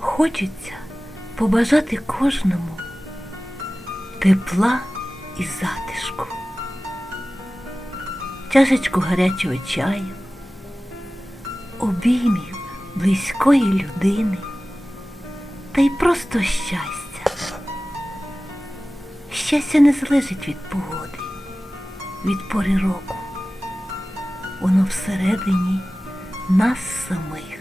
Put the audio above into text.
Хочеться побажати кожному тепла і затишку, чашечку гарячого чаю, обіймів близької людини та й просто щастя. Щастя не залежить від погоди, від пори року. Воно всередині нас самих.